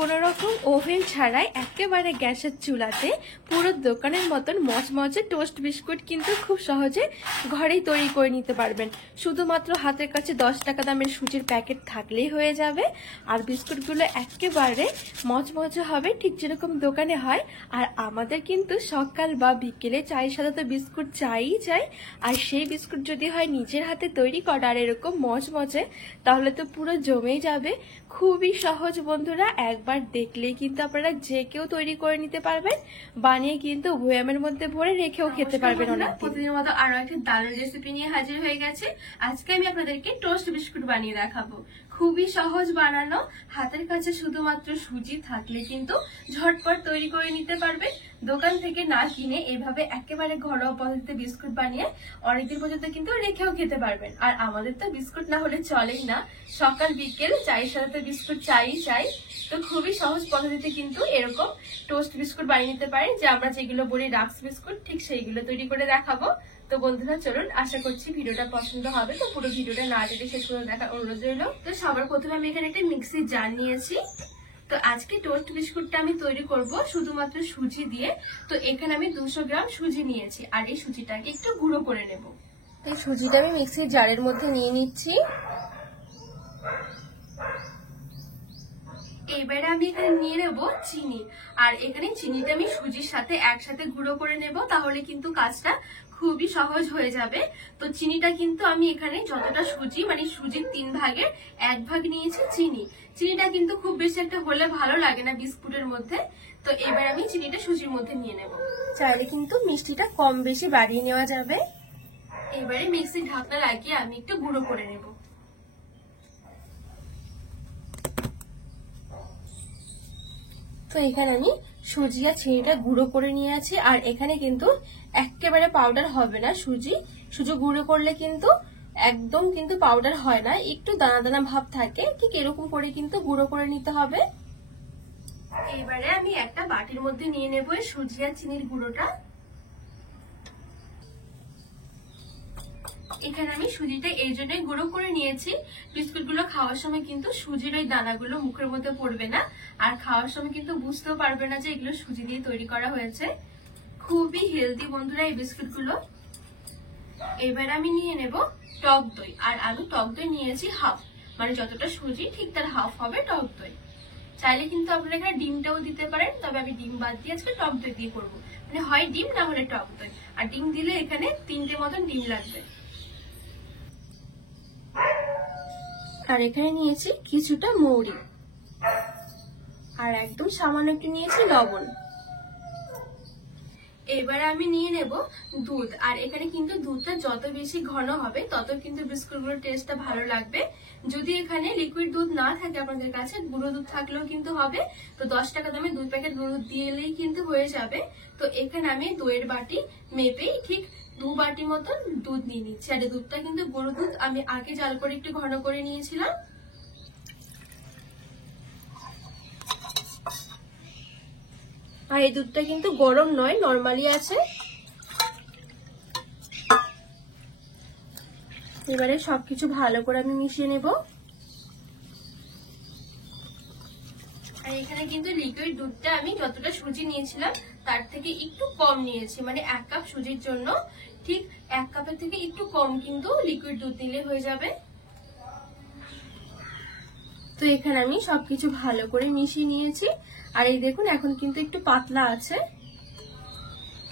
কোনো রকম ওভেন ছাড়াই একেবারে গ্যাসের চুলাতে পুরো দোকানের মতন মচমচে টোস্ট বিস্কুট কিন্তু খুব সহজে ঘরেই তৈরি করে নিতে পারবেন। শুধুমাত্র হাতের কাছে 10 টাকা দামের সুজির প্যাকেট থাকলেই হয়ে যাবে। আর বিস্কুটগুলো একেবারে মচমচে হবে, ঠিক যেরকম দোকানে হয়। আর আমাদের কিন্তু সকাল বা বিকেলে চায়ের সাথে তো বিস্কুট চাই। আর সেই বিস্কুট যদি হয় নিজের হাতে তৈরি করা আর এরকম মচমচে, তাহলে তো পুরো জমেই যাবে। খুবই সহজ বন্ধুরা, একবার দেখলেই কিন্তু আপনারা যে কেউ তৈরি করে নিতে পারবেন, বানিয়ে কিন্তু ভয়ামের মধ্যে ভরে রেখেও খেতে পারবেন। অনেক প্রতিদিনের মতো আরো একটা দারুণ রেসিপি নিয়ে হাজির হয়ে গেছে। আজকে আমি আপনাদেরকে টোস্ট বিস্কুট বানিয়ে দেখাবো। খুবই সহজ বানানো, হাতের কাছে শুধুমাত্র সুজি থাকলে কিন্তু ঝটপট তৈরি করে নিতে পারবেন। দোকান থেকে না কিনে এভাবে একেবারে ঘরোয়া পদ্ধতিতে বিস্কুট বানিয়ে অনেকদিন পর্যন্ত কিন্তু রেখেও খেতে পারবেন। আর আমাদের তো বিস্কুট না হলে চলেই না, সকাল বিকেল চায়ের সাথে বিস্কুট চাই। তো খুবই সহজ পদ্ধতিতে কিন্তু এরকম টোস্ট বিস্কুট বানিয়ে নিতে পারেন, যে আমরা যেগুলো বলি রাস্ক বিস্কুট, ঠিক সেইগুলো তৈরি করে দেখাবো। তো বন্ধুরা চলুন, আশা করছি ভিডিওটা পছন্দ হবে। তো পুরো ভিডিওটা না যেতে শেষ করে দেখার অনুরোধ রইল। তো সবার প্রথমে আমি এখানে একটা মিক্সির জার নিয়েছি। তো আজকে টোস্ট বিস্কুটটা আমি তৈরি করব শুধুমাত্র সুজি দিয়ে। তো এখানে আমি 200 গ্রাম সুজি নিয়েছি, আর এই সুজিটাকে একটু গুঁড়ো করে নেব। এই সুজিটা আমি মিক্সির জারের মধ্যে নিয়ে নিচ্ছি। এবারে আমি এখানে নিয়ে নেব চিনি, আর এখানে চিনিটা আমি সুজির সাথে একসাথে গুঁড়ো করে নেব, তাহলে কিন্তু কাজটা খুবই সহজ হয়ে যাবে। তো চিনিটা কিন্তু আমি এখানে যতটা সুজি, মানে সুজির 3 ভাগের 1 ভাগ নিয়েছি চিনি। চিনিটা কিন্তু খুব বেশি একটা হলে ভালো লাগে না বিস্কুটের মধ্যে। তো এবার আমি চিনিটা সুজির মধ্যে নিয়ে নেব। চাইলে কিন্তু মিষ্টিটা কম বেশি বাড়িয়ে নেওয়া যাবে। এবারে মিক্সির ঢাকনা লাগিয়ে আমি একটু গুঁড়ো করে নেব। তো এখানে আমি সুজি আর চিনিটা গুঁড়ো করে নিয়ে আছি। আর এখানে কিন্তু একেবারে পাউডার হবে না সুজি গুঁড়ো করলে কিন্তু একদম কিন্তু পাউডার হয় না, একটু দানা দানা ভাব থাকে। ঠিক এরকম করে কিন্তু গুঁড়ো করে নিতে হবে। এবারে আমি একটা বাটির মধ্যে নিয়ে নেব সুজি আর চিনির গুঁড়োটা। এখানে আমি সুজিটা এই জন্যই গুঁড়ো করে নিয়েছি, বিস্কুটগুলো খাওয়ার সময় কিন্তু সুজির ওই দানাগুলো মুখের মধ্যে পড়বে না, আর খাওয়ার সময় কিন্তু বুঝতেও পারবে না যে এগুলো সুজি দিয়ে তৈরি করা হয়েছে। খুবই হেলদি বন্ধুরা এই বিস্কুটগুলো। এবার আমি নিয়ে নেব টক দই, আর আমি টক দই নিয়েছি হাফ, মানে যতটা সুজি ঠিক তার হাফ হবে টক দই। চাইলে কিন্তু আপনারা এখানে ডিমটাও দিতে পারেন, তবে আমি ডিম বাদ দিয়ে আজকে টক দই দিয়ে করবো। মানে হয় ডিম না হলে টক দই, আর ডিম দিলে এখানে 3টে মতন ডিম লাগবে। আর এখানে নিয়েছি কিছুটা মৌরি, আর একদম সামান্য একটু নিয়েছি লবণ। এবারে আমি নিয়ে নেব দুধ, আর এখানে কিন্তু দুধটা যত বেশি ঘন হবে তত কিন্তু বিস্কুটগুলোর টেস্টটা ভালো লাগবে। যদি এখানে লিকুইড দুধ না থাকে আপনাদের কাছে, গুঁড়ো দুধ থাকলেও কিন্তু হবে। তো 10 টাকা দামে 2 প্যাকেট গুঁড়ো দুধ দিলেই কিন্তু হয়ে যাবে। তো এখানে আমি দইয়ের বাটি মেপেই ঠিক 2 বাটি মতন দুধ নিয়ে নিচ্ছি। আর এই দুধটা কিন্তু গুঁড়ো দুধ, আমি আগে জাল করে একটু ঘন করে নিয়েছিলাম। আর এই দুধটা কিন্তু গরম নয়, নরমালি আছে। এবারে সবকিছু ভালো করে আমি মিশিয়ে নেব। আর এখানে কিন্তু লিকুইড দুধটা আমি যতটা সুজি নিয়েছিলাম তার থেকে একটু কম নিয়েছি, মানে 1 কাপ সুজির জন্য ঠিক 1 কাপের থেকে একটু কম কিন্তু লিকুইড দুধ নিলে হয়ে যাবে। তো এখানে আমি সবকিছু ভালো করে মিশিয়ে নিয়েছি। আর এই দেখুন এখন কিন্তু একটু পাতলা আছে,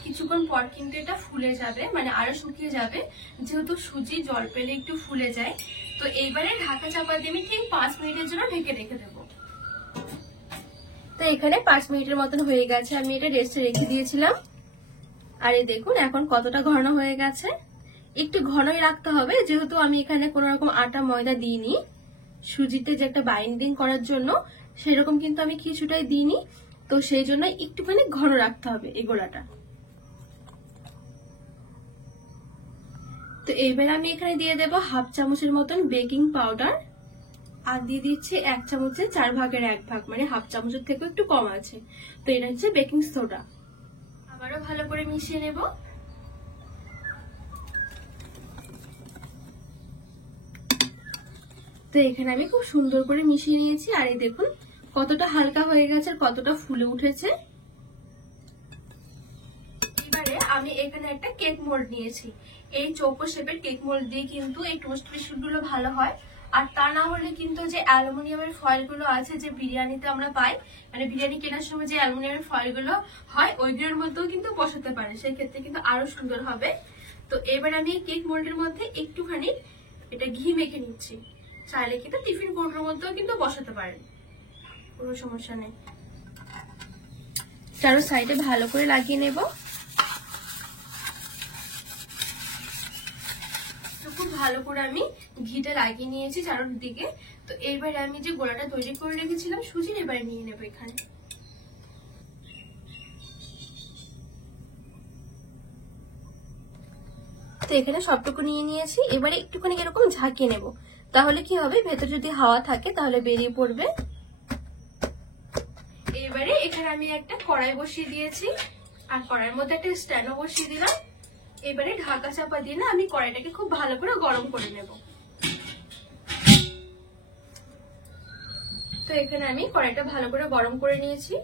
কিছুক্ষণ পর কিন্তু এটা ফুলে যাবে, মানে আরো শুকিয়ে যাবে, যেহেতু সুজি জল পেলে একটু ফুলে যায়। তো এইবারে ঢাকা চাপা দিয়ে আমি ঠিক 5 মিনিটের জন্য ঢেকে রেখে দেবো। তো এখানে 5 মিনিটের মতন হয়ে গেছে, আমি এটা রেস্টে রেখে দিয়েছিলাম। আর এই দেখুন এখন কতটা ঘন হয়ে গেছে। একটু ঘনই রাখতে হবে, যেহেতু আমি এখানে কোনো রকম আটা ময়দা দিইনি। সুজিতে যে একটা বাইন্ডিং করার জন্য সেরকম কিন্তু আমি কিছুটাই দিইনি, তো সেই জন্য একটুখানি ঘন রাখতে হবে এই গোলাটা। তো এবার আমি এখানে দিয়ে দেব হাফ চামচের মতন বেকিং পাউডার, আর দিয়ে দিচ্ছি 1 চামচের 4 ভাগের 1 ভাগ, মানে হাফ চামচের থেকে একটু কম আছে। তো এটা হচ্ছে বেকিং সোডা। আবারও ভালো করে মিশিয়ে নেব। তো এখানে আমি খুব সুন্দর করে মিশিয়ে নিয়েছি। আর এই দেখুন কতটা হালকা হয়ে গেছে আর কতটা ফুলে উঠেছে। এবারে আমি এখানে একটা কেক মোল্ড নিয়েছি। এই চৌকো শেপের কেক মোল্ড দিয়ে কিন্তু এই টোস্ট বিস্কুট গুলো ভালো হয়। আর তা না হলে কিন্তু যে অ্যালুমিনিয়ামের ফয়েল গুলো আছে যে বিরিয়ানিতে আমরা পাই, মানে বিরিয়ানি কেনার সময় যে অ্যালুমিনিয়ামের ফয়েল গুলো হয় ওইগুলোর মধ্যেও কিন্তু বসাতে পারে, সেই ক্ষেত্রে কিন্তু আরো সুন্দর হবে। তো এবার আমি এই কেক মোল্ডের মধ্যে একটুখানি এটা ঘি মেখে নিচ্ছি। চাইলে কিন্তু টিফিন কৌটোর মধ্যেও কিন্তু বসাতে পারেন, কোনো সমস্যা নেই। চারো সাইডে ভালো করে লাগিয়ে নেব। খুব ভালো করে আমি ঘিটা লাগিয়ে নিয়েছি চারদিকে। তো এবারে আমি যে গোলাটা তৈরি করে রেখেছিলাম সুজির, এবারে নিয়ে নেবো এখানে। তো এখানে সবটুকু নিয়ে নিয়েছি। এবারে একটুখানি এরকম ঝাঁকিয়ে নেব, তাহলে কি হবে, ভেতরে যদি হাওয়া থাকে তাহলে বেরিয়ে পড়বে। এবারে এখানে আমি একটা কড়াই বসিয়ে দিয়েছি, আর কড়াইয়ের মধ্যে একটা স্ট্যান্ডও বসিয়ে দিলাম। এবারে ঢাকা চাপা দিয়ে না আমি কড়াইটাকে খুব ভালো করে গরম করে নেব। তো এখানে আমি কড়াইটা ভালো করে গরম করে নিয়েছি।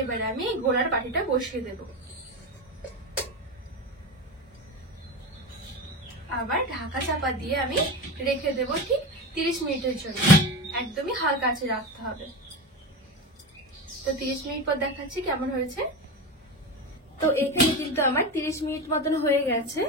এবারে আমি গোলার বাটিটা বসিয়ে দেব, আবার ঢাকা চাপা দিয়ে আমি রেখে দেব ঠিক 30 মিনিটের জন্য। একদমই হালকা আঁচে রাখতে হবে। তো 30 মিনিট পর দেখাচ্ছি কেমন হয়েছে। তো এখানে কিন্তু আমার 30 মিনিট মতন হয়ে গেছে,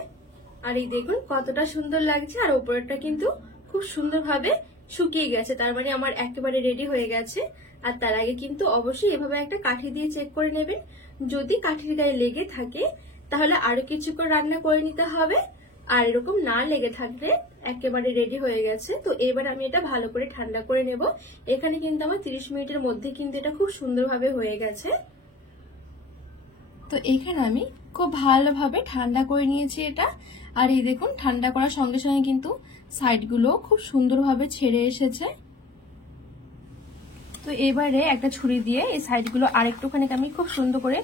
আর এই দেখুন কতটা সুন্দর লাগছে। আর উপরেরটা কিন্তু খুব সুন্দরভাবে শুকিয়ে গেছে, তার মানে আমার একেবারে রেডি হয়ে গেছে। আর তার আগে কিন্তু অবশ্যই এভাবে একটা কাঠি দিয়ে চেক করে নেবেন। যদি কাঠির গায়ে লেগে থাকে তাহলে আরো কিছুক্ষণ রান্না করে নিতে হবে, আর এরকম না লেগে থাকলে একেবারে রেডি হয়ে গেছে। তো এবার আমি এটা ভালো করে ঠান্ডা করে নেব। এখানে কিন্তু আমার 30 মিনিটের মধ্যে কিন্তু এটা খুব সুন্দরভাবে হয়ে গেছে। তো এখানে আমি খুব ভালোভাবে ঠান্ডা করে নিয়েছি এটা। আর এই দেখুন ঠান্ডা করার সঙ্গে সঙ্গে কিন্তু সাইডগুলো খুব সুন্দরভাবে ছেড়ে এসেছে। তো এবারে একটা ছুরি দিয়ে এই সাইডগুলো আরেকটুখানি আমি খুব সুন্দর করে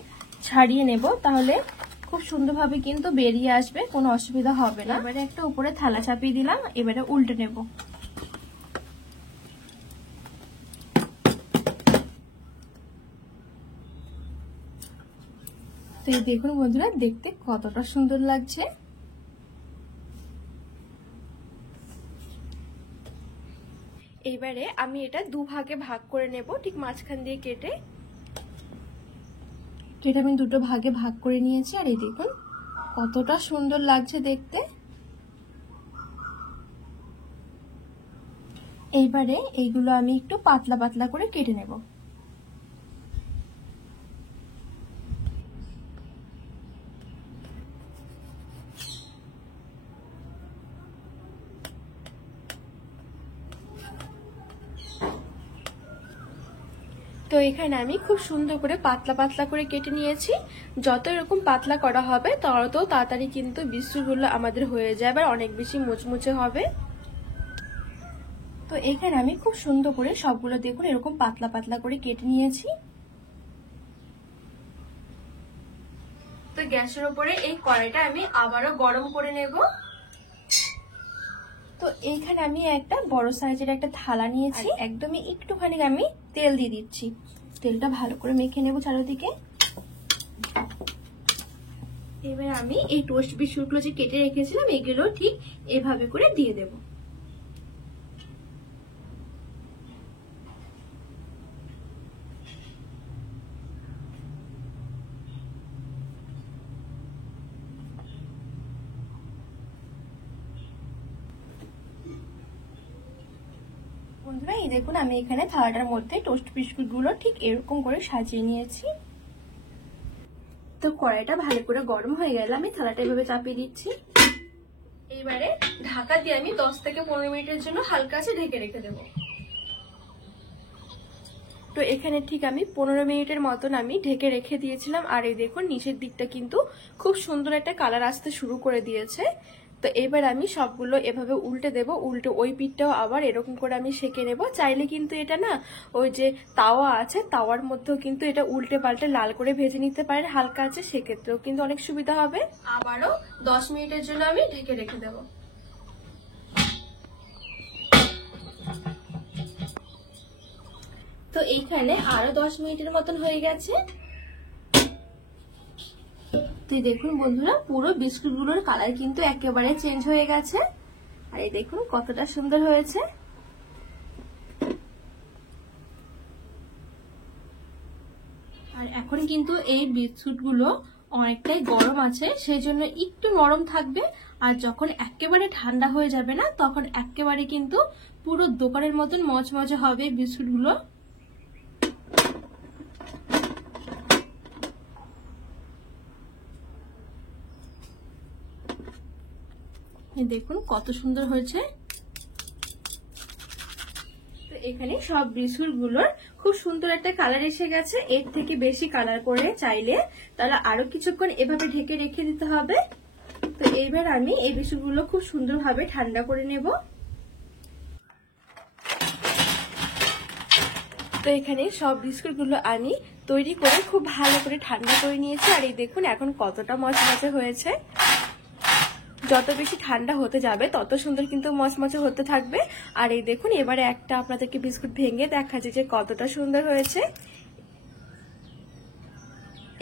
ছাড়িয়ে নেব, তাহলে খুব সুন্দরভাবে কিন্তু বেরিয়ে আসবে, কোনো অসুবিধা হবে না। এবারে একটা উপরে থালা চাপিয়ে দিলাম, এবারে উল্টে নেব। তো এই দেখুন বন্ধুরা, দেখতে কতটা সুন্দর লাগছে। এবারে আমি এটা দুভাগে ভাগ করে নেব, ঠিক মাঝখান দিয়ে কেটে আমি দুটো ভাগে ভাগ করে নিয়েছি। আর এই দেখুন কতটা সুন্দর লাগছে দেখতে। এইবারে এইগুলো আমি একটু পাতলা পাতলা করে কেটে নেব। তো এখানে আমি খুব সুন্দর করে পাতলা পাতলা করে কেটে নিয়েছি। যত এরকম পাতলা করা হবে তত তাড়াতাড়ি কিন্তু বিস্কুটগুলো আমাদের হয়ে যাবে আর অনেক বেশি মুচমুচে হবে। তো এখানে আমি খুব সুন্দর করে সবগুলো দেখুন এরকম পাতলা পাতলা করে কেটে নিয়েছি। তো গ্যাসের উপরে এই কড়াইটা আমি আবারও গরম করে নেব। তো এইখানে আমি একটা বড় সাইজের একটা থালা নিয়েছি, একদমই একটুখানি আমি তেল দিয়ে দিচ্ছি। তেলটা ভালো করে মেখে নেব চারিদিকে। এবার আমি এই টোস্ট বিস্কুটগুলো যে কেটে রেখেছিলাম এগুলো ঠিক এভাবে করে দিয়ে দেব। বন্ধুরা এই দেখুন আমি এখানে থালাটার মধ্যে টোস্ট বিস্কুট গুলো ঠিক এরকম করে সাজিয়ে নিয়েছি। তো কড়াইটা ভালো করে গরম হয়ে গেলে আমি থালাটা এভাবে চাপিয়ে দিচ্ছি। এইবারে ঢাকা দিয়ে আমি 10 থেকে 15 মিনিটের জন্য হালকা আছে ঢেকে রেখে দেবো। তো এখানে ঠিক আমি 15 মিনিটের মতন আমি ঢেকে রেখে দিয়েছিলাম। আর এই দেখুন নিচের দিকটা কিন্তু খুব সুন্দর একটা কালার আসতে শুরু করে দিয়েছে। তো এবার আমি সবগুলো এভাবে উল্টে দেব, উল্টে ওই পিঠটাও আবার এরকম করে আমি সেঁকে নেব। চাইলে কিন্তু এটা না ওই যে তাওয়া আছে তাওয়ার মধ্যেও কিন্তু এটা উল্টে পাল্টে লাল করে ভেজে নিতে পারেন হালকা আছে, সেক্ষেত্রেও কিন্তু অনেক সুবিধা হবে। আবারও 10 মিনিটের জন্য আমি ঢেকে রেখে দেব। তো এইখানে আরো 10 মিনিটের মতন হয়ে গেছে। তো দেখুন বন্ধুরা, পুরো বিস্কুটগুলোর কালার কিন্তু একেবারে চেঞ্জ হয়ে গেছে। আর এই দেখুন কতটা সুন্দর হয়েছে। আর এখন কিন্তু এই বিস্কুটগুলো অনেকটাই গরম আছে, সেই জন্য একটু নরম থাকবে। আর যখন একেবারে ঠান্ডা হয়ে যাবে না, তখন একেবারে কিন্তু পুরো দোকানের মতন মচমচে হবে বিস্কুটগুলো। দেখুন কত সুন্দর হয়েছে। তো এখানে সব বিস্কুটগুলোর খুব সুন্দর একটা কালার এসে গেছে। এর থেকে বেশি কালার করে চাইলে তাহলে আরো কিছুক্ষণ এভাবে ঢেকে রেখে দিতে হবে। তো এইবার আমি এই বিস্কুটগুলো খুব সুন্দরভাবে ঠান্ডা করে নেব। তো এখানে সব বিস্কুটগুলো আমি তৈরি করে খুব ভালো করে ঠান্ডা করে নিয়েছি। আর এই দেখুন এখন কতটা মচমচে হয়েছে। যত বেশি ঠান্ডা হতে যাবে তত সুন্দর কিন্তু মচমচে হতে থাকবে। আর এই দেখুন এবারে একটা আপনাদেরকে বিস্কুট ভেঙে দেখাচ্ছি যে কতটা সুন্দর হয়েছে।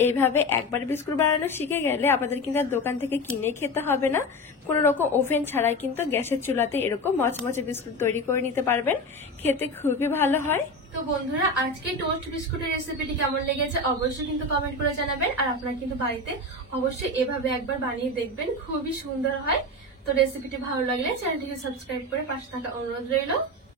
এইভাবে একবার বিস্কুট বানানো শিখে গেলে আপনাদের কিন্তু আর দোকান থেকে কিনে খেতে হবে না। কোনো রকম ওভেন ছাড়াই কিন্তু গ্যাসের চুলাতে এরকম মচমচে বিস্কুট তৈরি করে নিতে পারবেন। খেতে খুবই ভালো হয়। তো বন্ধুরা, আজকে টোস্ট বিস্কুটের রেসিপিটি কেমন লেগেছে অবশ্যই কিন্তু কমেন্ট করে জানাবেন। আর আপনারা কিন্তু বাড়িতে অবশ্যই এভাবে একবার বানিয়ে দেখবেন, খুবই সুন্দর হয়। তো রেসিপিটি ভালো লাগলে চ্যানেলটিকে সাবস্ক্রাইব করে পাশে থাকা অনুরোধ রইল।